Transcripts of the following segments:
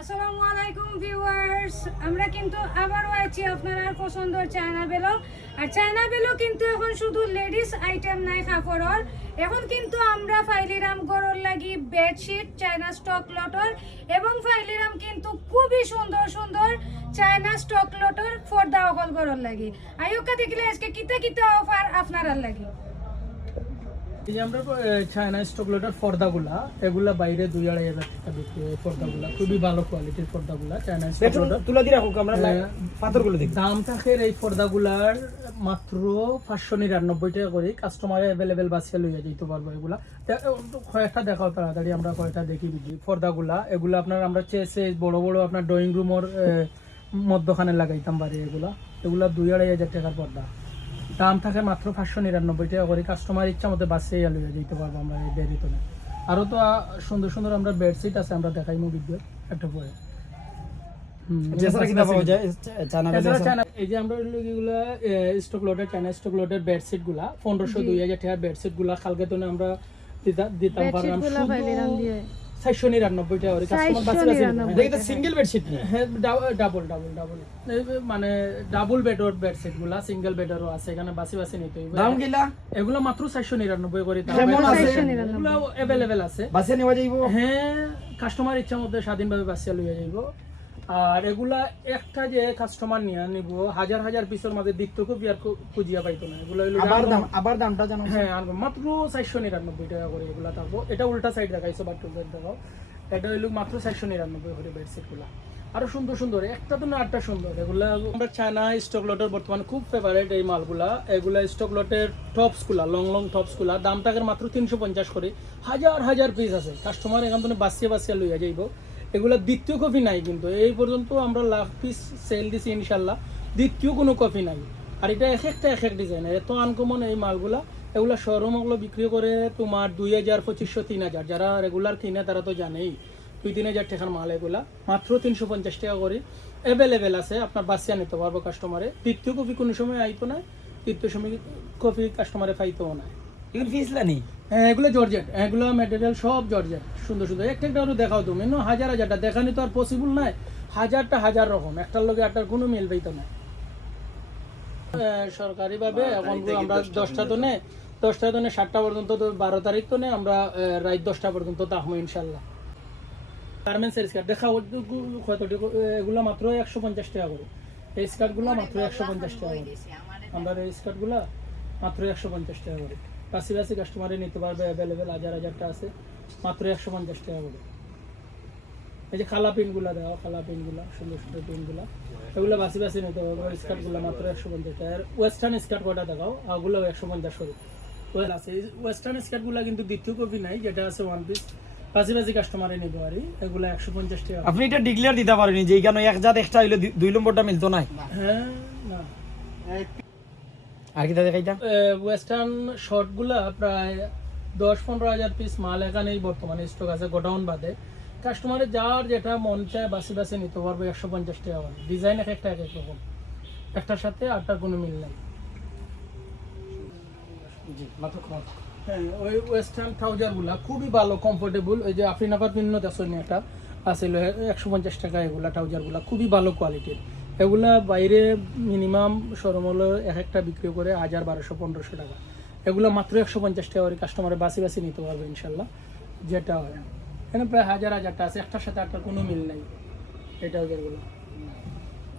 আসসালামু আলাইকুম ভিউয়ার্স, আমরা কিন্তু আবারও আছি আপনার পছন্দের চায়না বেলো। আর চায়না বেলো কিন্তু এখন শুধু লেডিস আইটেম নাই কাপড়ের, এখন কিন্তু আমরা ফাইলিরাম গরর লাগি বেডশিট চায়না স্টক লটর এবং ফাইলিরাম কিন্তু খুবই সুন্দর সুন্দর চায়না স্টক লটর ফর্দা অকল গরর লাগি। আয়ুকা দেখলে আজকে কিতা কিতা অফার আপনারা লাগি। এই যে আমরা চায়না স্টক লটের পর্দাগুলা এগুলা বাইরে 2-2.5 টাকা বিক্রি হয়। পর্দাগুলা খুবই ভালো কোয়ালিটির পর্দাগুলা চায়না স্টক লটের তুলা দি রাখো আমরা পাথরগুলো দেখি। দাম থাকে এই পর্দাগুলার মাত্র 599 টাকা করে। কাস্টমার অ্যাভেলেবেল বাসিয়া লইয়া যাইতে পারবো। এগুলা কয়েকটা দেখাও তাড়াতাড়ি, আমরা কয়েকটা দেখি বুঝি। পর্দাগুলা এগুলা আপনার আমরা চেয়েছে বড় বড় আপনার ড্রয়িং রুমের মধ্যখানে লাগাইতাম পারি। এগুলা 2-2.5 টাকার পর্দা। দাম থাকে মাত্র 599 টাকা করে। কাস্টমার ইচ্ছা মতো বাসে লইয়া যেতে পারবো আমরা এই বেরিতে। আরও তো সুন্দর সুন্দর আমরা বেডশিট আছে, আমরা দেখাইমু ভিডিও একটা পরে। এই যে আমরা এগুলা স্টক লটের চায়না স্টক লটের বেডশিট গুলা 1500-2000 টাকার বেডশিট গুলা কালকে তো আমরা দিতাম পারলাম 499 টাকা করে। কাস্টমার বাসে সিঙ্গেল বেডশিট না, হ্যাঁ ডাবল মানে ডাবল বেডর বেডশিট গুলা সিঙ্গেল বেডরও আছে। এখানে বাসি নিতে হইবে। দাম কিলা এগুলো মাত্র 499 করে। কেমন আছে? এগুলো अवेलेबल আছে, বাসে নেওয়া যাইবো। হ্যাঁ কাস্টমার ইচ্ছা মতো স্বাধীনভাবে বাসিয়া লইয়া যাইব। আর এগুলা একটা যে কাস্টমার নিয়ে নিব হাজার হাজার পিসের মাঝে দেখতে খুব আর খুঁজিয়া পাইতো না। এগুলো আবার দামটা জানো? হ্যাঁ আর মাত্র 499 টাকা করে এগুলা থাকবো। এটা উল্টা সাইড দেখাইছো বাট টু সাইড দেখাও। এটা হইলো মাত্র 499 করে বেডশিট গুলা। আরো সুন্দর সুন্দর একটা তো না আটটা সুন্দর। এগুলা আমরা চায়না স্টক লটের বর্তমানে খুব ফেভারিট এই মালগুলা। এগুলা স্টক লটের টপস গুলা লং টপস গুলা দাম টাকার মাত্র 350 করে। হাজার হাজার পিস আছে। কাস্টমার এখান থেকে বাসিয়া লইয়া যাইব। এগুলা দ্বিতীয় কপি নাই কিন্তু এই পর্যন্ত আমরা লাখ পিস সেল দিছি ইনশাল্লাহ। দ্বিতীয় কোনো কপি নাই। আর এটা এক এক ডিজাইনের এত আনকমন এই মালগুলা। এগুলা শোরুমগুলো বিক্রি করে তোমার 2000, 2500, 3000। যারা রেগুলার কিনে তারা তো জানেই 2-3 হাজার টাকার মাল। এগুলা মাত্র 350 টাকা করে অ্যাভেলেবেল আছে। আপনার বাসিয়া নিতে পারবো কাস্টমারে। দ্বিতীয় কপি কোনো সময় আইতো না, তৃতীয় সময় কপি কাস্টমারে পাইতেও না। এগুলো ফিসলা নেই। হ্যাঁ এগুলো জর্জেট, এগুলো ম্যাটেরিয়াল সব জর্জেট। সুন্দর সুন্দর একটা আরো দেখাও তুমি। হাজার হাজারটা দেখানি তো আর পসিবল নাই। হাজারটা হাজার রকম, একটার লগে একটার কোনো মিল পাইতো না। সরকারিভাবে এখন আমরা 10টা তো নেই, 7টা পর্যন্ত, তো 12 তারিখ তো নেই আমরা রাত 10টা পর্যন্ত থাকবো ইনশাল্লাহ। গার্মেন্টসের স্কার্ট দেখাও কতটি। এগুলো মাত্র 150 টাকা করে। এই স্কার্টগুলো মাত্র 150 টাকা করে। আমরা এই স্কার্টগুলো মাত্র 150 টাকা করে। বাসি কাস্টমারে নিতে পারবে। অ্যাভেলেবেল হাজারটা আছে, মাত্র 150 টাকা করে। এই যে খালা পিনগুলা দেওয়া, খালা পিনগুলা সুন্দর সুন্দর পিনগুলা, এগুলো বাসি নিতে পারবে। স্কার্টগুলো মাত্র 150 টাকা। আর ওয়েস্টার্ন স্কার্ট কটা দেখাও, ওগুলো 150 করে আছে। ওয়েস্টার্ন স্কার্টগুলো কিন্তু দ্বিতীয় কপি নাই, যেটা আছে ওয়ান পিস। বাসি কাস্টমারে নিতে পারি। এগুলো 150 টাকা। আপনি এটা ডিক্লেয়ার দিতে পারেনি যে এখানে এক জাত একটা হইলো 2 নম্বরটা মিলতো না? হ্যাঁ না। আর কি দেখাইতা? ওয়েস্টার্ন শর্টগুলা প্রায় 10-15 হাজার পিস মাল এখানেই বর্তমানে স্টক আছে গোডাউন বাদে। কাস্টমারের যার যেটা মন চায় বাসি নিতে পারবে 150 টাকা করে। ডিজাইন এক এক রকম, একটার সাথে আরটার কোনো মিল নাই। হ্যাঁ ওই ওয়েস্টার্ন ট্রাউজারগুলা খুবই ভালো, কমফোর্টেবল। ওই যে আফরিনাপার পিন্ন দেশনি একটা আছিল 150 টাকা। এগুলা ট্রাউজারগুলা খুবই ভালো কোয়ালিটির। এগুলা বাইরে মিনিমাম শোরুম হলো একটা বিক্রি করে 1000, 1200, 1500 টাকা। এগুলো মাত্র 150 টাকা করে কাস্টমারে বাসি নিতে পারবে ইনশাল্লাহ। যেটা হয় এখানে প্রায় হাজারটা আছে, একটার সাথে আটটার কোনো মিল নাই। এই ট্রাউজারগুলো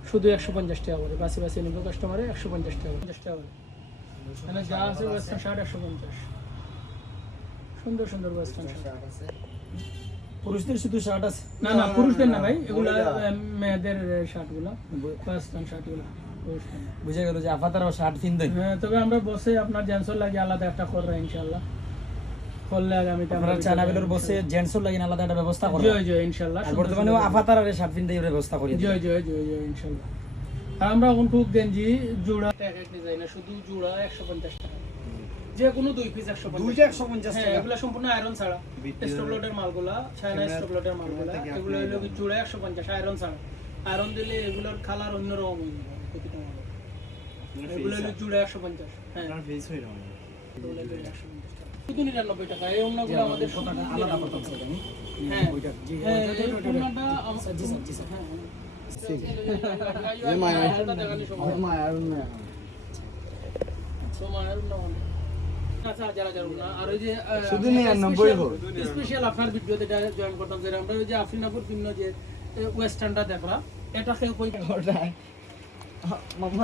শুধু 150 টাকা করে। বাসি নিব কাস্টমারে 150 টাকা, 50 টাকা করে। এখানে যা আছে ওয়েস্টার্ন শার্ট 150। সুন্দর সুন্দর ওয়েস্টার্ন শার্ট আছে। পুরুষদের শুধু শার্ট আছে? না পুরুষদের না ভাই, এগুলা মেয়েদের শার্টগুলো, ওয়েস্টার্ন শার্টগুলো। বুঝে গেল যে আপাতারাও শার্ট কিনতে। হ্যাঁ তবে আমরা বসে আপনার জেন্টসের লাগে আলাদা একটা করব ইনশাআল্লাহ। করলে আগামীতে আমরা চায়না বেলোর বসে জেন্টসের লাগে আলাদা একটা ব্যবস্থা করব। জয় ইনশাআল্লাহ। বর্তমানে আপাতারার শার্ট কিনতে এর ব্যবস্থা করি। জয় ইনশাআল্লাহ। আর আমরা এখন খুব গেঞ্জি জোড়া এক ডিজাইনে শুধু জোড়া 150 টাকা। যে কোনো 2 পিস 150 টাকা। এগুলো সম্পূর্ণ আয়রন ছাড়া স্টক লটের মালগুলা, চায়না স্টক লটের মালগুলা। এগুলো হলো জোড়া 150 আয়রন ছাড়া। আয়রন দিলে এগুলোর কালার অন্য রকম হয়ে যাবে প্রতিটা মাল। এগুলো হলো জোড়া 150। হ্যাঁ আপনার ফেস হই রকম। শুধু 99 টাকা। এই অন্যগুলো আমাদের আলাদা কথা বলছি আমি। হ্যাঁ ওইটা জি হ্যাঁ, ওইটা এই ওড়নাটা স্যার জি স্যার জি স্যার এই মায়ের দেখানি সময় আচ্ছা যারা যারা না আর ওই যে শুধু 99 হোক। স্পেশাল আপনার ভিডিও যেটা জয়েন করতাম যে আমরা ওই যে আফরিনাপুর ভিন্ন যে ওয়েস্টার্নটা দেখলাম এটা খেয়ে কই মামা